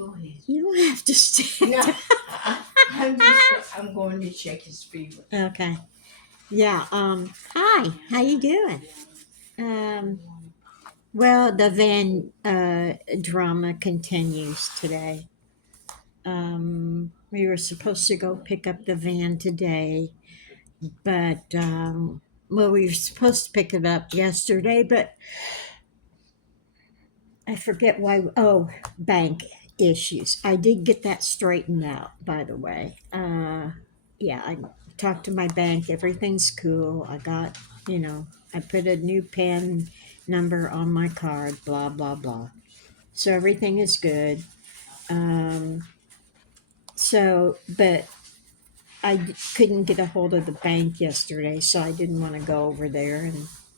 go ahead. You don't have to stand. No, I'm going to check his fever. Okay. Yeah. Hi. How you doing? Um. Well, the van drama continues today. We were supposed to go pick up the van today, but well, we were supposed to pick it up yesterday, but I forget why. Oh, bank issues. I did get that straightened out, by the way. Yeah, I talked to my bank. Everything's cool. I got, I put a new PIN number on my card, blah, blah, blah. So everything is good. Um, but couldn't get a hold of the bank yesterday, so I didn't want to go over there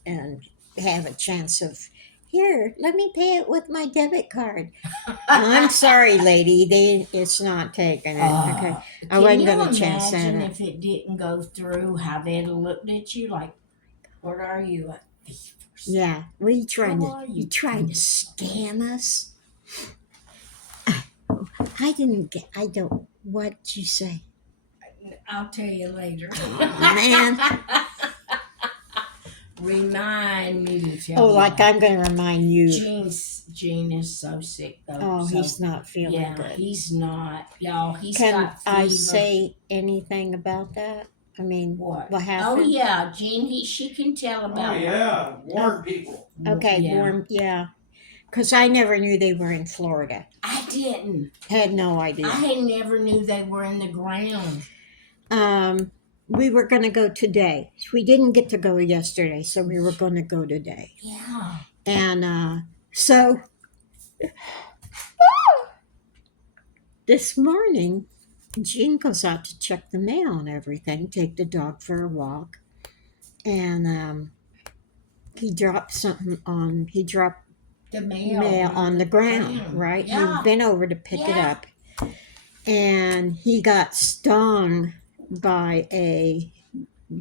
and have a chance of, here, let me pay it with my debit card. I'm sorry, lady. It's not taking it. Okay. I wasn't going to chance that. Can you imagine if it didn't go through, how they'd have looked at you like, what are you, a thief? Yeah. What are you trying to? You trying to scam us? I didn't get. I don't. What'd you say? I'll tell you later. Man. Remind me to tell you. Like I'm going to remind you. Gene is so sick though. Oh, so, he's not feeling good. He's not. Y'all, he's Can got fever. I say anything about that? I mean, what happened? Oh yeah, Gene. She can tell about. Oh yeah, warn people. Okay, warm. Yeah, because I never knew they were in Florida. I didn't. Had no idea. I never knew they were in the ground. We were going to go today. We didn't get to go yesterday, so we were going to go today. Yeah. And so this morning, Gene goes out to check the mail and everything, take the dog for a walk, and he dropped something on. He dropped the mail on the ground, right? Yeah. He bent over to pick it up, and he got stung by a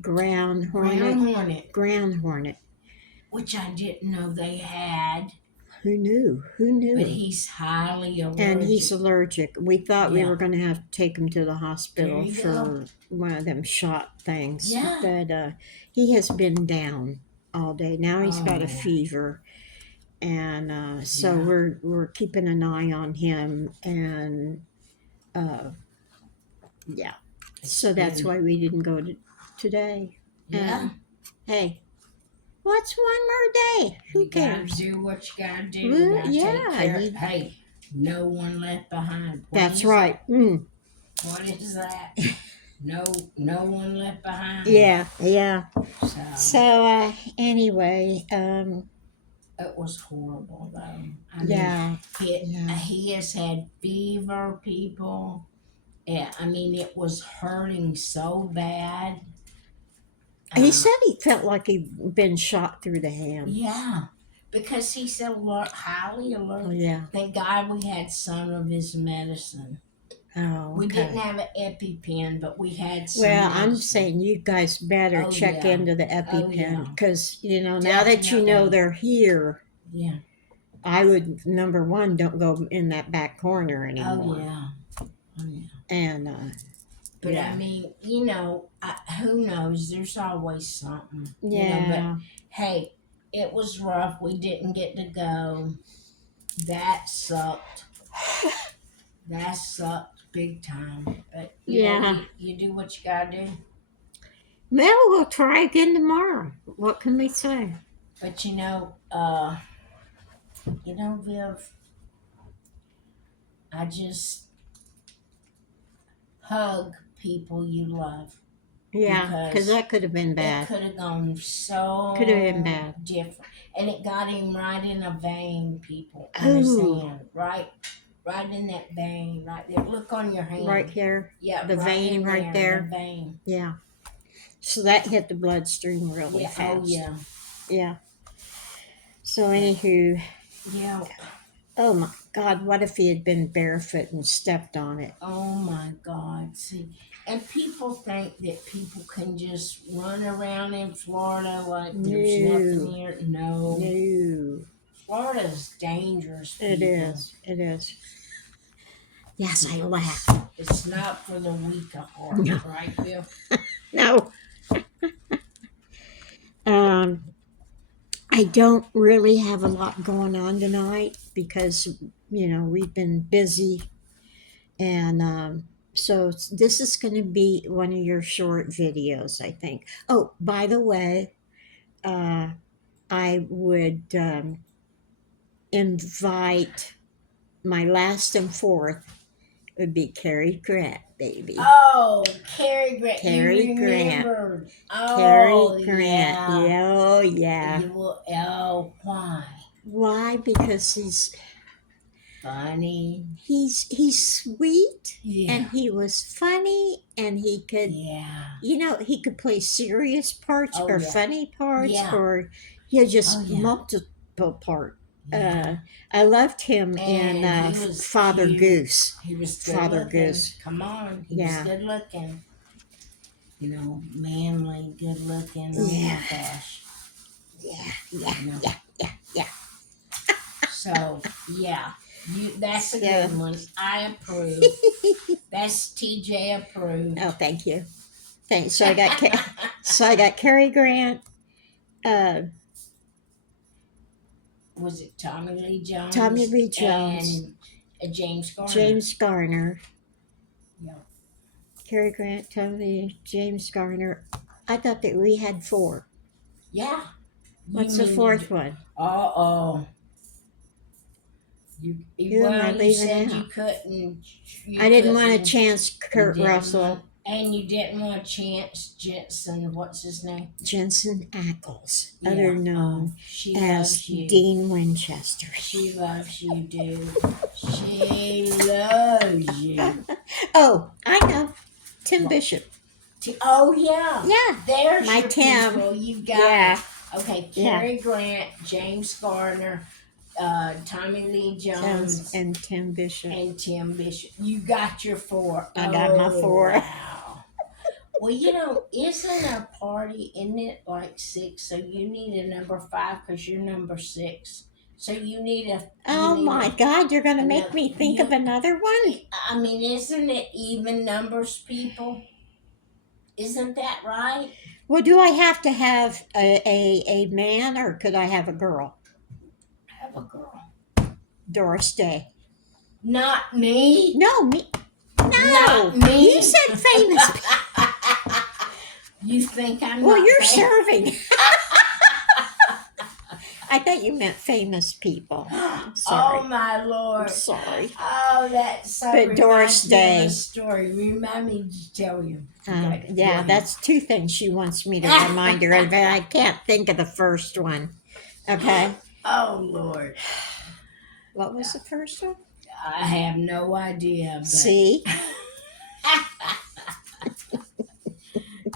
ground hornet, which I didn't know they had. Who knew? But he's highly allergic. And he's allergic. We thought we were going to have to take him to the hospital for one of them shot things. Yeah. But he has been down all day. Now he's got a fever. And so we're keeping an eye on him. And so that's why we didn't go today. Yeah. Hey. What's one more day? Who cares? Do what you gotta do. Hey, no one left behind. That's right. What is that? No one left behind. Yeah. So anyway, it was horrible though. I mean, he has had fever, people. I mean, it was hurting so bad. He said he felt like he'd been shot through the hand. Yeah, because he's highly allergic. Oh, yeah. Thank God we had some of his medicine. Oh, okay. We didn't have an EpiPen, but we had some. Well, medicine. I'm saying you guys better check into the EpiPen because, now that you know they're here, I would, number one, don't go in that back corner anymore. Oh, yeah. And, but I mean, who knows? There's always something. Yeah. But hey, it was rough. We didn't get to go. That sucked. That sucked big time. But you know, you do what you gotta do. Well, we'll try again tomorrow. What can we say? But Viv, I just hug people you love. Yeah, because that could have been bad. It could have gone so different. And it got him right in a vein, people. In his hand. Right in that vein, right there. Look on your hand. Right here? Yeah, the vein right there. The vein. Yeah. So that hit the bloodstream really fast. Oh, yeah. Yeah. So, anywho. Yeah. Oh, my God. What if he had been barefoot and stepped on it? Oh, my God. See, and people think that people can just run around in Florida like there's nothing here. No. No. Florida's dangerous. People. It is. Yes, I laugh. It's not for the weak of heart, No. right, Bill? No. Um, I don't really have a lot going on tonight because, we've been busy. And so this is going to be one of your short videos, I think. Oh, by the way, uh, I would invite my last and fourth would be Cary Grant, baby. Oh, Cary Grant. Cary You Grant. remembered. Cary Oh, Grant. yeah. Oh, yeah. You will, oh, why? Why? Because he's Funny. sweet, Yeah. and he was funny, and he could Yeah. he could play serious parts Oh, or yeah. funny parts Yeah. or just Oh, yeah. multiple part. Yeah. I loved him in And he was Father cute. Goose. He was good Father looking. Goose. Come on. He Yeah. was good looking. Manly, good looking. Oh Yeah. my gosh. Yeah, yeah. So, yeah. That's a Yeah. good one. I approve. That's TJ approved. Oh, thank you. Thanks. So I got Cary Grant, Was it Tommy Lee Jones? Tommy Lee Jones, and James Garner. James Garner. Yeah. Cary Grant, Tommy, James Garner. I thought that we had 4. Yeah. What's the fourth one? Uh-oh. Who am I You leaving said out? you couldn't. I didn't want to chance you Kurt didn't Russell, want- and you didn't want to chance Jensen. What's his name? Jensen Ackles, Yeah. other known She as loves you. Dean Winchester. She loves you, dude. She loves you. Oh, I know. Tim Bishop. Oh, yeah. Yeah. There's My your Tim. people. You got Yeah. it. Okay, Yeah. Cary Grant, James Garner, Tommy Lee Jones, And Tim Bishop. and Tim Bishop. You got your 4. I got my 4. Wow. Well, isn't a party, isn't it like 6? So you need a number 5 because you're number 6. So you need a. Oh my God, you're going to make me think of another one? I mean, isn't it even numbers, people? Isn't that right? Well, do I have to have a man or could I have a girl? Have a girl. Doris Day. Not me. No, me. No, Not me. You said famous. You think I'm Well, not you're famous? serving. I thought you meant famous people. Sorry. Oh my Lord. I'm sorry. Oh, that's so. But Doris reminds me of Day. a story. Remind me to tell you. Yeah, Go ahead. that's 2 things she wants me to remind her of, but I can't think of the first one. Okay. Oh Lord. What was the first one? I have no idea. But See?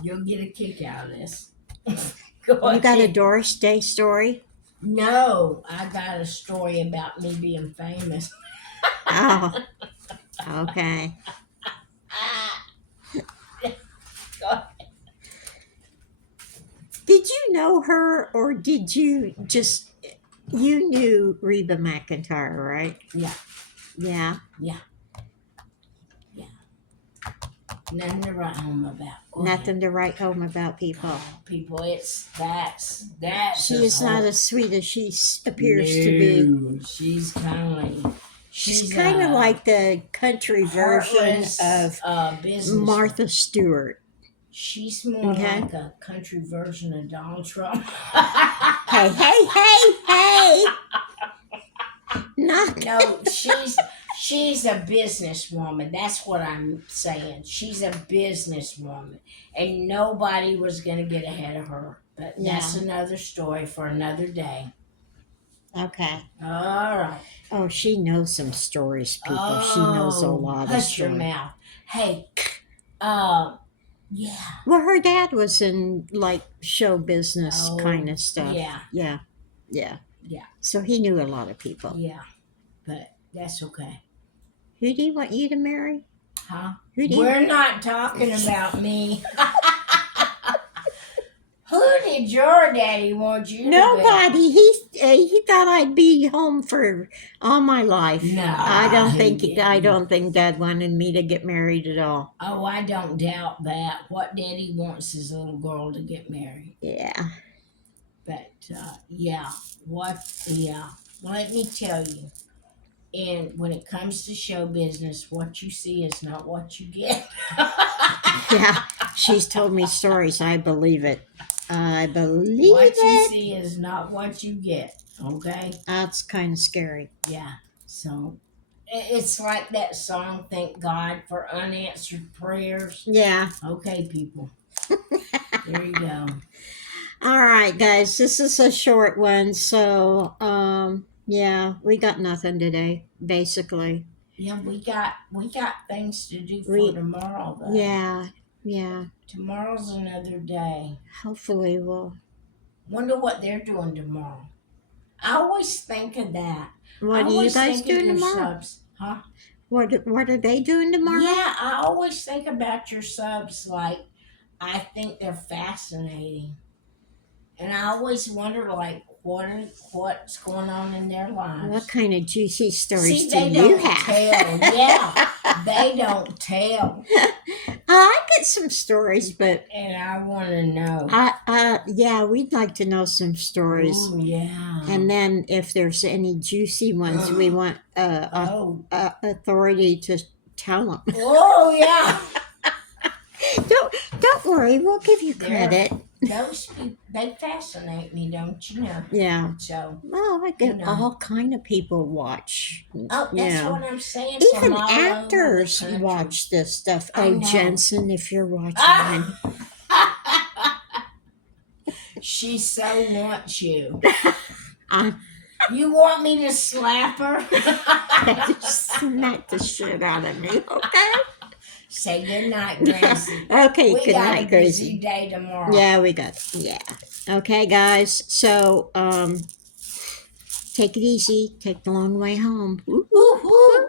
You'll get a kick out of this. You got a Doris Day story? No, I got a story about me being famous. Oh. Okay. Did you know her or did you knew Reba McEntire, right? Yeah. Yeah. Nothing to write home about. Go Nothing to write home about people. ahead. People, that's. She is not as sweet as she appears to be. No, she's kind of. She's kind of like the country version of business. Martha Stewart. She's more Okay. like a country version of Donald Trump. Hey. No, she's a businesswoman. That's what I'm saying. She's a businesswoman, and nobody was gonna get ahead of her. But that's another story for another day. Okay. All right. Oh, she knows some stories, people. She knows a lot of Hush your stories. mouth. Hey, yeah. Well, her dad was in like show business kind of stuff. Yeah. Yeah. Yeah. So he knew a lot of people. Yeah, but that's okay. Who do you want you to marry? Huh? Who do you? We're not talking about me. Who did your daddy want you to Nobody. He thought I'd be home for all my life. be? No, I don't he think didn't. Dad wanted me to get married at all. Oh, I don't doubt that. What daddy wants his little girl to get married. Yeah. But yeah, yeah. Let me tell you. And when it comes to show business, what you see is not what you get. Yeah. She's told me stories. I believe it. I believe What you it. see is not what you get. Okay? That's kind of scary. Yeah. So it's like that song, Thank God for Unanswered Prayers. Yeah. Okay, people. There you go. All right, guys. This is a short one, so yeah, we got nothing today, basically. Yeah, we got things to do for We tomorrow though. yeah. Tomorrow's another day. Hopefully we'll. Wonder what they're doing tomorrow. I always think of that. I What are you always guys think of doing your tomorrow? subs. Huh? What are they doing tomorrow? Yeah, I always think about your subs like I think they're fascinating. And I always wonder like what's going on in their lives. What kind of juicy stories See, do they you don't have? tell. Yeah. They don't tell. I get some stories, but And I wanna know. yeah, we'd like to know some stories. Oh yeah. And then if there's any juicy ones, we want Oh. authority to tell them. Oh yeah. Don't worry, we'll give you credit. Those people, they fascinate me, don't you know? Yeah. So, Well, I get You know. all kind of people watch. oh, that's Yeah. what I'm saying. Even from all over the actors country. watch this stuff. I Oh, know. Jensen, if you're watching, Ah! She so wants you. I You want me to slap her? just smack the shit out of me. Okay. Say good night, Gracie. Okay. We Good got night, a busy Gracie. day tomorrow. Yeah, we got. Yeah. Okay, guys. So take it easy. Take the long way home. Woo-hoo.